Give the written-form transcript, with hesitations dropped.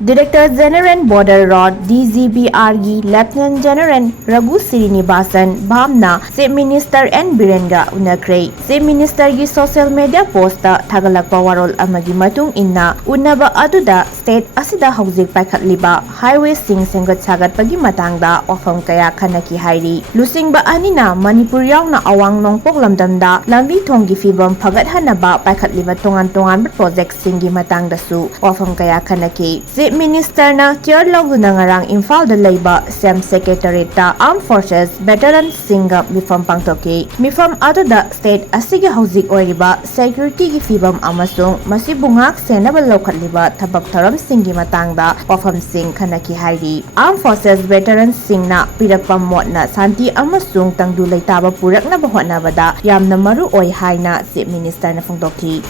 Director General Border Road Dgbr gi Lieutenant General Raghu Srinivasan Vam na Chief Minister and Biren ga Unnakhre. Chief Minister gi social media post ta thagalakpa warol amagi matung inna unnaba aduda state asida hauzik paikhatliba highway sing sengat sagat pagi matangda wafam kaya khanaki hairi. Lusingba anina Manipur yauna awang nongpok lamdamda lambi thonggi fibam phagat hanaba paikhatliba tongan project singi matangda su wafam kaya khanaki. Chief Minister na chair lawduna ngarang Imphal da leiba SEM Secretariat ta Armed Forces Veterans Singa mifam pangtoki. Mifam aduda state asigi hauzik oiriba security gi fibam amasung masibungak senaba lokhatliba thabak tharam singi matangda wafam sing khanaki hairi. Armed Forces Veterans Singna pirakpa motna santi amasung tangdu leitaba purakna bahotnabada yamna maru oi haina Chief Minister na phongtoki.